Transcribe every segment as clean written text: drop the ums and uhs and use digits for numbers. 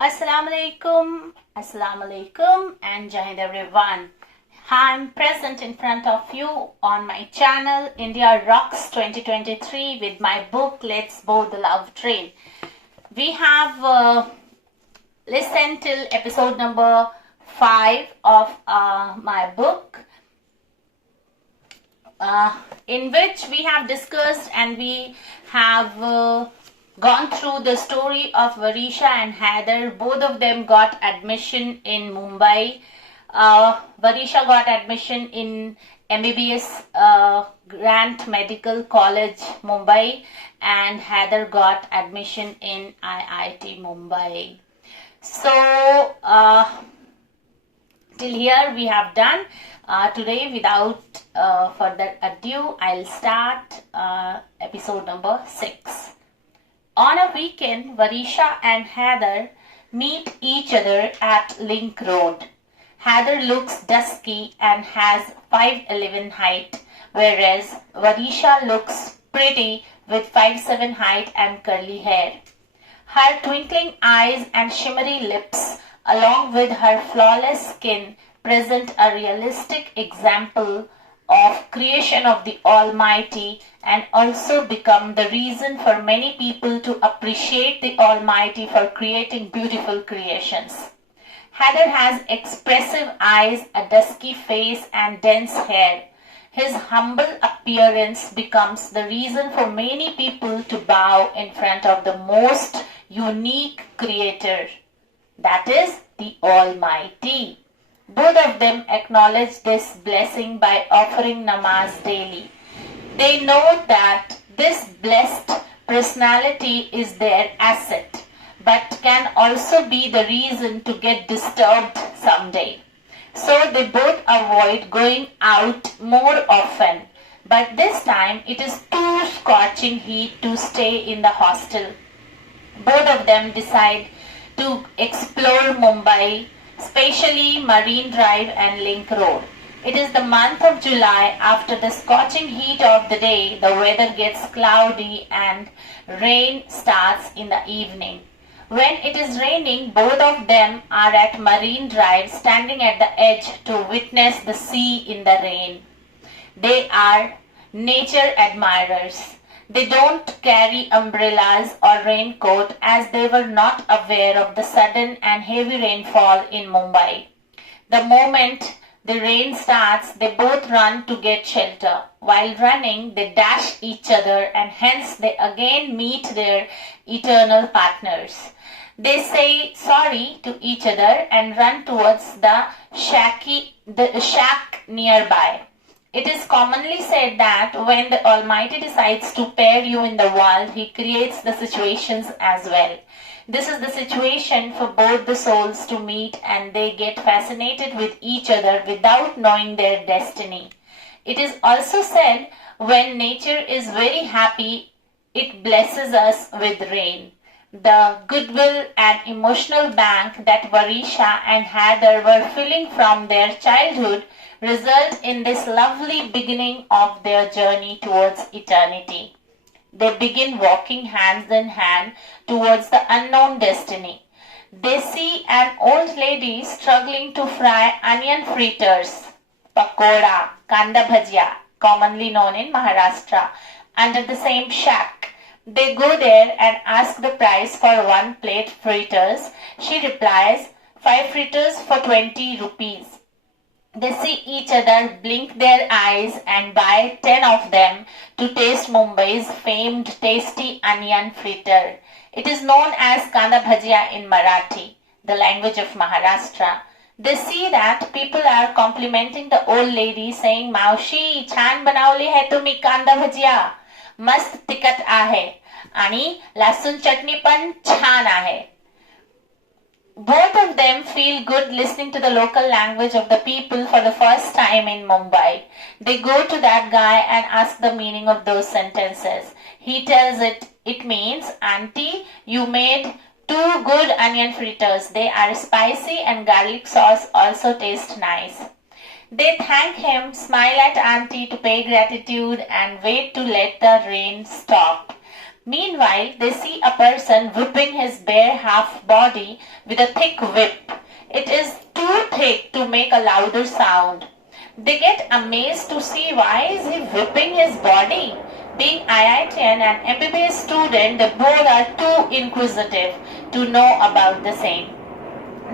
Assalamu alaikum, and Jai Hind everyone. I'm present in front of you on my channel India Rocks 2023 with my book Let's Board the Love Train. We have listened till episode number 5 of my book, in which we have discussed and we have gone through the story of Varisha and Haider. Both of them got admission in Mumbai. Varisha got admission in MBBS Grant Medical College, Mumbai, and Haider got admission in IIT Mumbai. So, till here we have done. Today, without further ado, I'll start episode number 6. On a weekend, Varisha and Haider meet each other at Link Road. Haider looks dusky and has 5'11" height, whereas Varisha looks pretty with 5'7" height and curly hair. Her twinkling eyes and shimmery lips, along with her flawless skin, present a realistic example of creation of the Almighty and also become the reason for many people to appreciate the Almighty for creating beautiful creations. Haider has expressive eyes, a dusky face and dense hair. His humble appearance becomes the reason for many people to bow in front of the most unique creator, that is the Almighty. Both of them acknowledge this blessing by offering namaz daily. They know that this blessed personality is their asset, but can also be the reason to get disturbed someday. So they both avoid going out more often, but this time it is too scorching heat to stay in the hostel. Both of them decide to explore Mumbai, especially Marine Drive and Link Road. It is the month of July. After the scorching heat of the day, the weather gets cloudy and rain starts in the evening. When it is raining, both of them are at Marine Drive, standing at the edge to witness the sea in the rain. They are nature admirers. They don't carry umbrellas or raincoat as they were not aware of the sudden and heavy rainfall in Mumbai. The moment the rain starts, they both run to get shelter. While running, they dash each other and hence they again meet their eternal partners. They say sorry to each other and run towards the shack nearby. It is commonly said that when the Almighty decides to pair you in the world, He creates the situations as well. This is the situation for both the souls to meet and they get fascinated with each other without knowing their destiny. It is also said when nature is very happy, it blesses us with rain. The goodwill and emotional bank that Varisha and Haider were filling from their childhood result in this lovely beginning of their journey towards eternity. They begin walking hands in hand towards the unknown destiny. They see an old lady struggling to fry onion fritters, pakoda, kanda bhajia, commonly known in Maharashtra, under the same shack. They go there and ask the price for one plate fritters. She replies, 5 fritters for 20 rupees. They see each other, blink their eyes and buy 10 of them to taste Mumbai's famed tasty onion fritter. It is known as Kanda Bhajia in Marathi, the language of Maharashtra. They see that people are complimenting the old lady saying, Maushi, छान बनवली है तुम्ही कांदा भजिया. मस्त तिखट आहे आणि लसूण चटणी पण छान आहे. Both of them feel good listening to the local language of the people for the first time in Mumbai. They go to that guy and ask the meaning of those sentences. He tells it means, Auntie, you made 2 good onion fritters. They are spicy and garlic sauce also tastes nice. They thank him, smile at Auntie to pay gratitude and wait to let the rain stop. Meanwhile, they see a person whipping his bare half body with a thick whip. It is too thick to make a louder sound. They get amazed to see why is he whipping his body. Being IITian and MBBS student, they both are too inquisitive to know about the same.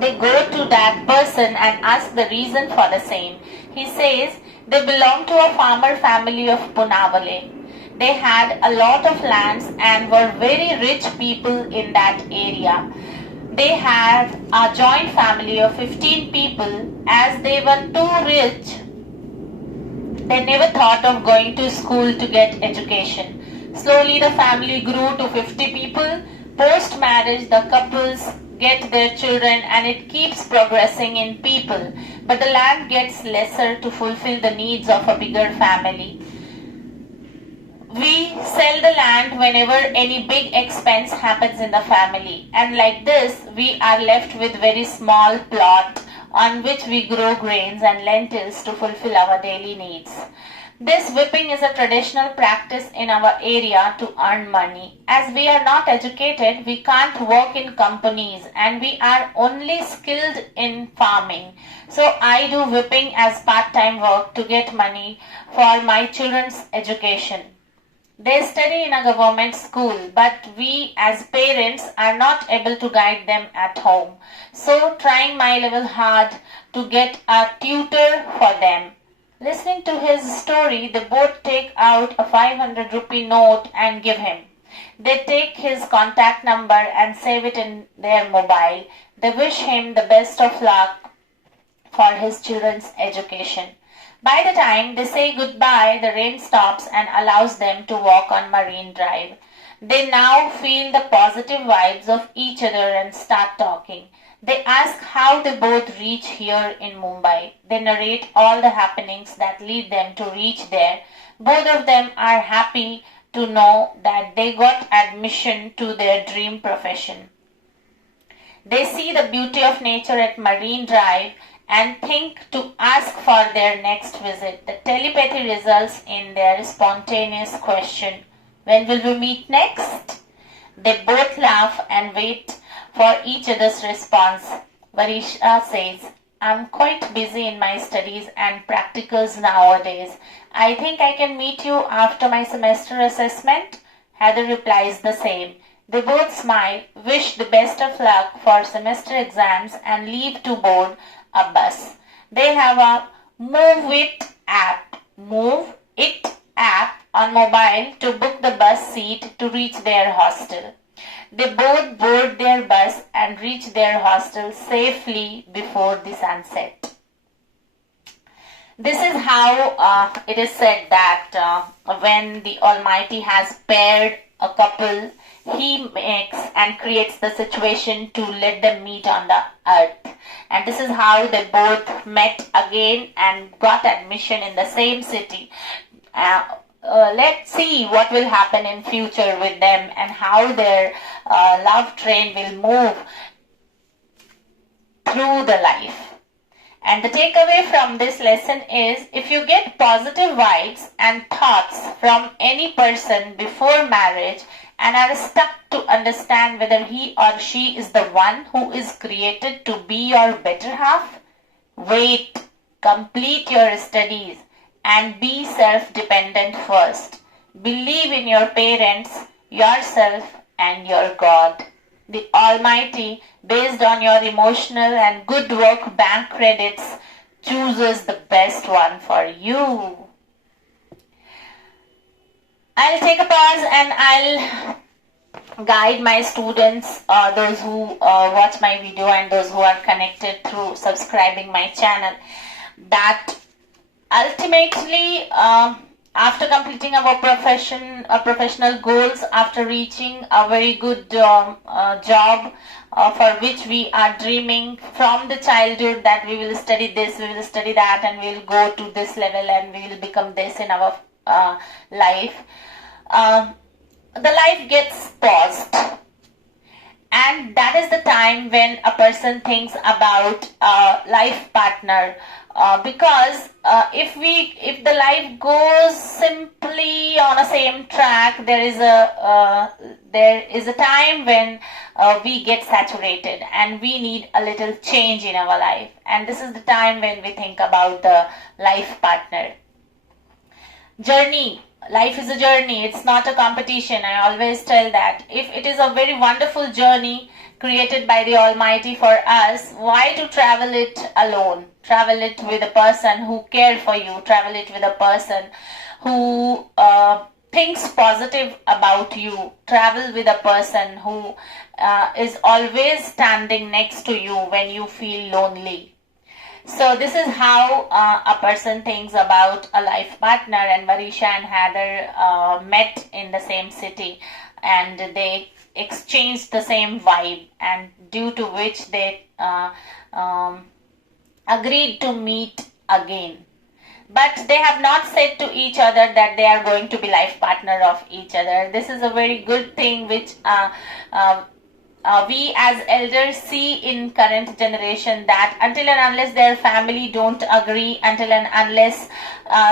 They go to that person and ask the reason for the same. He says they belong to a farmer family of Punavale. They had a lot of lands and were very rich people in that area. They had a joint family of 15 people. As they were too rich, they never thought of going to school to get education. Slowly the family grew to 50 people. Post marriage, the couples get their children and it keeps progressing in people. But the land gets lesser to fulfill the needs of a bigger family. We sell the land whenever any big expense happens in the family, and like this we are left with very small plot on which we grow grains and lentils to fulfill our daily needs. This whipping is a traditional practice in our area to earn money. As we are not educated, we can't work in companies and we are only skilled in farming. So I do whipping as part-time work to get money for my children's education. They study in a government school, but we as parents are not able to guide them at home. So trying my level hard to get a tutor for them. Listening to his story, they both take out a 500 rupee note and give him. They take his contact number and save it in their mobile. They wish him the best of luck for his children's education. By the time they say goodbye, the rain stops and allows them to walk on Marine Drive. They now feel the positive vibes of each other and start talking. They ask how they both reach here in Mumbai. They narrate all the happenings that lead them to reach there. Both of them are happy to know that they got admission to their dream profession. They see the beauty of nature at Marine Drive and think to ask for their next visit. The telepathy results in their spontaneous question, "When will we meet next?" They both laugh and wait for each other's response. Varisha says, "I'm quite busy in my studies and practicals nowadays. I think I can meet you after my semester assessment." Heather replies the same. They both smile, wish the best of luck for semester exams and leave to board a bus. They have a Move It app on mobile to book the bus seat to reach their hostel. They both board their bus and reach their hostel safely before the sunset. This is how it is said that when the Almighty has paired a couple, He makes and creates the situation to let them meet on the earth. And this is how they both met again and got admission in the same city. Let's see what will happen in future with them and how their love train will move through the life. And the takeaway from this lesson is, if you get positive vibes and thoughts from any person before marriage and are stuck to understand whether he or she is the one who is created to be your better half, wait, complete your studies and be self-dependent first. Believe in your parents, yourself and your God. The Almighty, based on your emotional and good work bank credits, chooses the best one for you. I'll take a pause and I'll guide my students, those who watch my video and those who are connected through subscribing my channel, that ultimately after completing our professional goals, after reaching a very good job for which we are dreaming from the childhood, that we will study this, we will study that, and we will go to this level and we will become this in our life, the life gets paused. And that is the time when a person thinks about a life partner because if the life goes simply on a same track, there is a time when we get saturated and we need a little change in our life, and this is the time when we think about the life partner. Journey. Life is a journey, it's not a competition. I always tell that. If it is a very wonderful journey created by the Almighty for us, why to travel it alone? Travel it with a person who cares for you, travel it with a person who thinks positive about you, travel with a person who is always standing next to you when you feel lonely. So this is how a person thinks about a life partner, and Varisha and Heather met in the same city and they exchanged the same vibe, and due to which they agreed to meet again. But they have not said to each other that they are going to be life partner of each other. This is a very good thing which we as elders see in current generation, that until and unless their family don't agree, until and unless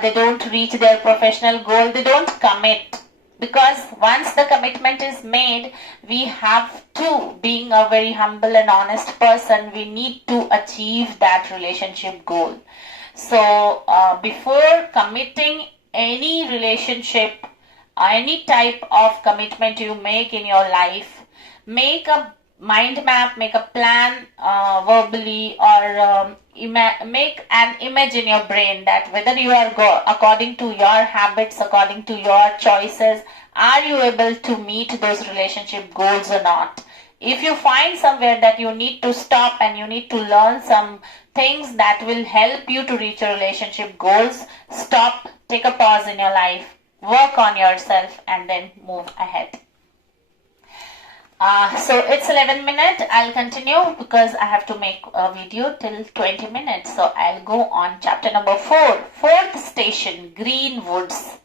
they don't reach their professional goal, they don't commit. Because once the commitment is made, we have to, being a very humble and honest person, we need to achieve that relationship goal. So before committing any relationship, any type of commitment you make in your life, make a mind map, make a plan verbally, or make an image in your brain that whether you are according to your habits, according to your choices, are you able to meet those relationship goals or not. If you find somewhere that you need to stop and you need to learn some things that will help you to reach your relationship goals, stop, take a pause in your life, work on yourself, and then move ahead. So it's 11 minutes. I'll continue because I have to make a video till 20 minutes. So I'll go on chapter number 4. Fourth station, Green Woods.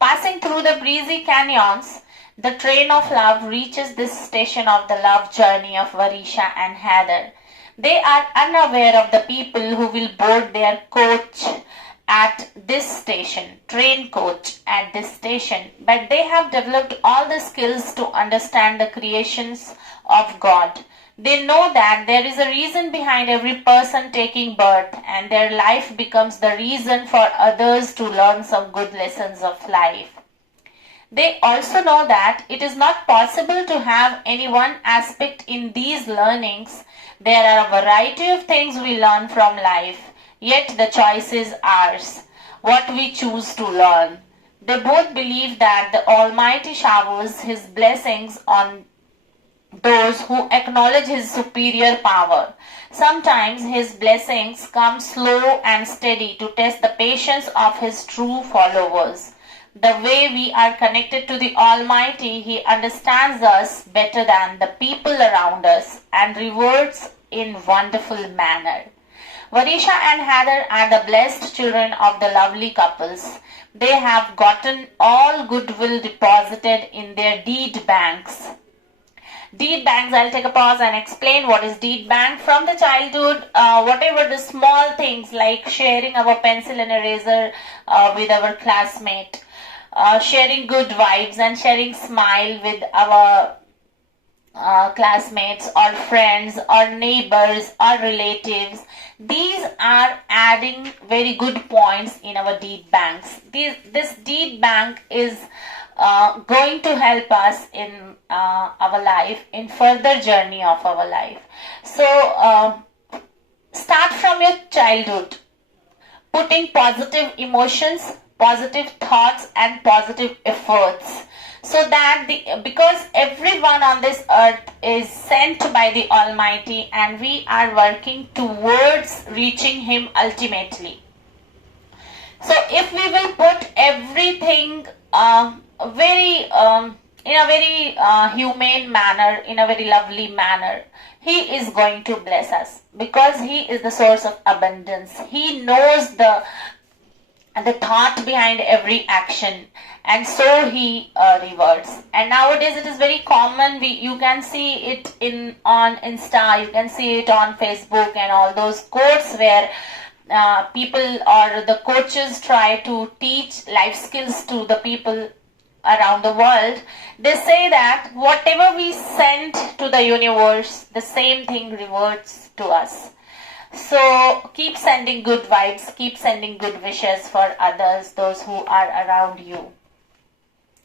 Passing through the breezy canyons, the train of love reaches this station of the love journey of Varisha and Heather. They are unaware of the people who will board their coach at this station, train coach at this station, but they have developed all the skills to understand the creations of God. They know that there is a reason behind every person taking birth, and their life becomes the reason for others to learn some good lessons of life. They also know that it is not possible to have any one aspect in these learnings. There are a variety of things we learn from life, yet the choice is ours, what we choose to learn. They both believe that the Almighty showers His blessings on those who acknowledge His superior power. Sometimes His blessings come slow and steady to test the patience of His true followers. The way we are connected to the Almighty, He understands us better than the people around us and rewards in wonderful manner. Varisha and Heather are the blessed children of the lovely couples. They have gotten all goodwill deposited in their deed banks. Deed banks, I'll take a pause and explain what is deed bank. From the childhood, whatever the small things like sharing our pencil and eraser with our classmate, sharing good vibes and sharing smile with our classmates or friends or neighbors or relatives, these are adding very good points in our deed banks. This deed bank is going to help us in our life, in further journey of our life. So start from your childhood, putting positive emotions, positive thoughts and positive efforts, so that because everyone on this earth is sent by the Almighty and we are working towards reaching Him ultimately. So if we will put everything in a very humane manner, in a very lovely manner, He is going to bless us because He is the source of abundance. He knows the thought behind every action, and so He rewards. And nowadays it is very common, you can see it on Insta, you can see it on Facebook and all those quotes where people or the coaches try to teach life skills to the people around the world, they say that whatever we send to the universe, the same thing reverts to us. So keep sending good vibes, keep sending good wishes for others, those who are around you.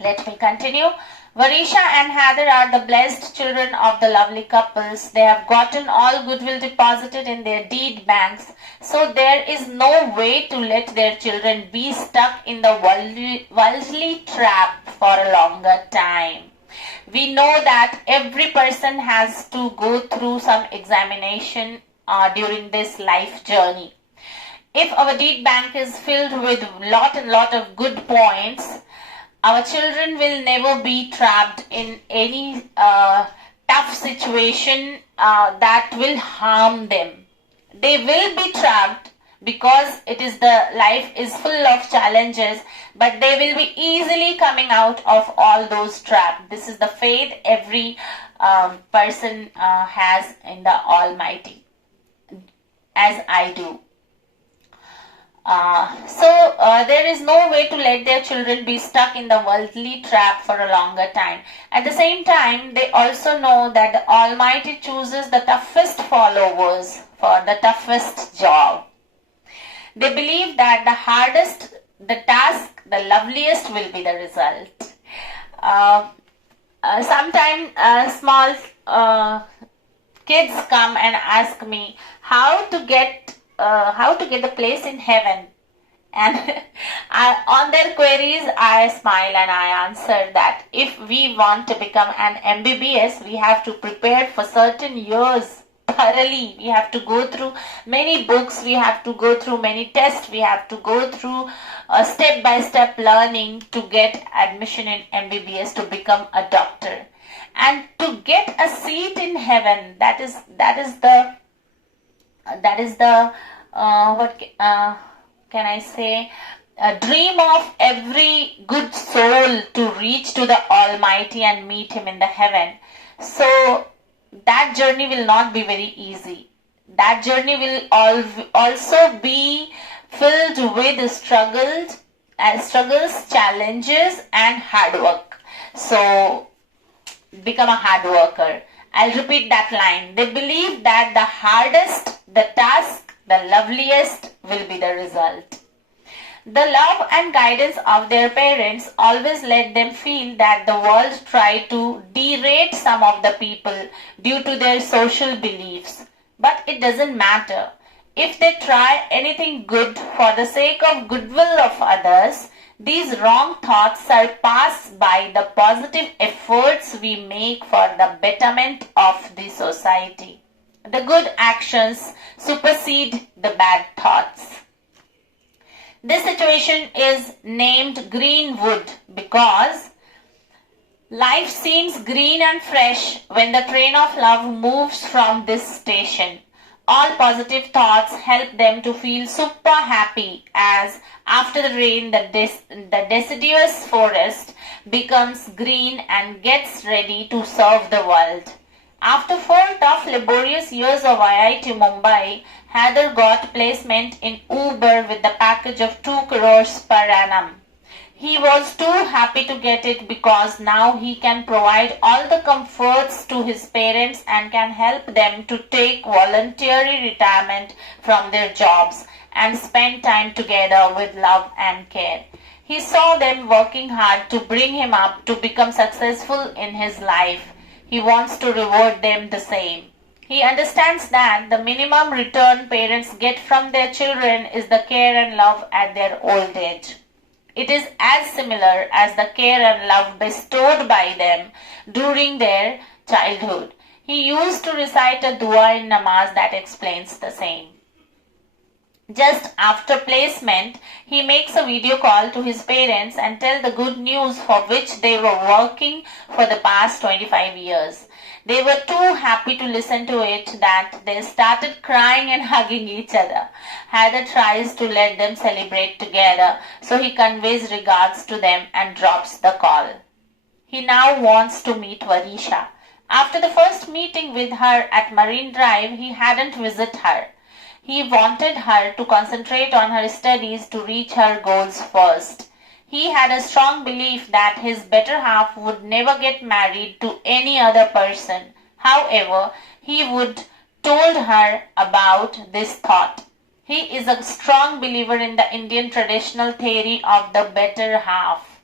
Let me continue. Varisha and Heather are the blessed children of the lovely couples. They have gotten all goodwill deposited in their deed banks, so there is no way to let their children be stuck in the worldly trap for a longer time. We know that every person has to go through some examination during this life journey. If our deed bank is filled with lot of good points, our children will never be trapped in any tough situation that will harm them. They will be trapped because life is full of challenges, but they will be easily coming out of all those traps. This is the faith every person has in the Almighty, as I do. There is no way to let their children be stuck in the worldly trap for a longer time. At the same time, they also know that the Almighty chooses the toughest followers for the toughest job. They believe that the hardest the task, the loveliest will be the result. Sometimes small kids come and ask me how to get the place in heaven, and on their queries I smile and I answer that if we want to become an MBBS, we have to prepare for certain years thoroughly. We have to go through many books, we have to go through many tests, we have to go through step-by-step learning to get admission in MBBS to become a doctor, and to get a seat in heaven. That is the what can I say, a dream of every good soul to reach to the Almighty and meet Him in the heaven. So that journey will not be very easy. That journey will also be filled with struggles, challenges and hard work. So become a hard worker. I'll repeat that line. They believe that the hardest the task, the loveliest will be the result. The love and guidance of their parents always let them feel that the world tried to derate some of the people due to their social beliefs. But it doesn't matter. If they try anything good for the sake of goodwill of others, these wrong thoughts are passed by the positive efforts we make for the betterment of the society. The good actions supersede the bad thoughts. This situation is named Greenwood because life seems green and fresh when the train of love moves from this station. All positive thoughts help them to feel super happy, as after the rain the deciduous forest becomes green and gets ready to serve the world. After 4 tough laborious years of IIT Mumbai, Heather got placement in Uber with the package of 2 crores per annum. He was too happy to get it because now he can provide all the comforts to his parents and can help them to take voluntary retirement from their jobs and spend time together with love and care. He saw them working hard to bring him up to become successful in his life. He wants to reward them the same. He understands that the minimum return parents get from their children is the care and love at their old age. It is as similar as the care and love bestowed by them during their childhood. He used to recite a dua in namaz that explains the same. Just after placement, he makes a video call to his parents and tells the good news for which they were working for the past 25 years. They were too happy to listen to it that they started crying and hugging each other. Heather tries to let them celebrate together, so he conveys regards to them and drops the call. He now wants to meet Varisha. After the first meeting with her at Marine Drive, he hadn't visited her. He wanted her to concentrate on her studies to reach her goals first. He had a strong belief that his better half would never get married to any other person. However, he would told her about this thought. He is a strong believer in the Indian traditional theory of the better half.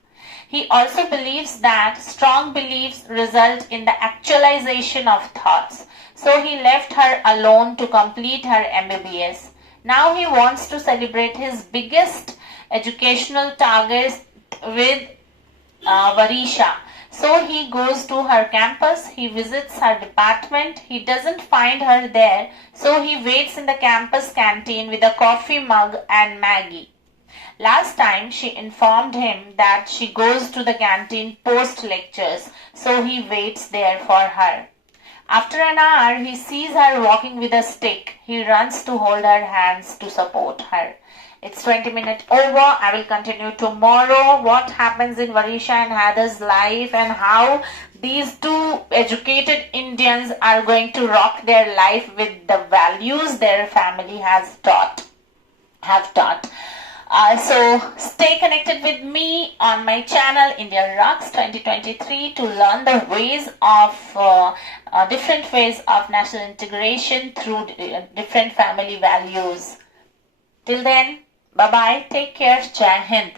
He also believes that strong beliefs result in the actualization of thoughts. So he left her alone to complete her MBBS. Now he wants to celebrate his biggest educational targets with Varisha. So he goes to her campus, he visits her department, he doesn't find her there, so he waits in the campus canteen with a coffee mug and Maggie. Last time she informed him that she goes to the canteen post lectures, so he waits there for her. After an hour, he sees her walking with a stick. He runs to hold her hands to support her. It's 20 minutes over. I will continue tomorrow what happens in Varisha and Heather's life and how these two educated Indians are going to rock their life with the values their family have taught. So stay connected with me on my channel India Rocks 2023 to learn the ways of different ways of national integration through different family values. Till then, bye bye, take care, Jai Hind.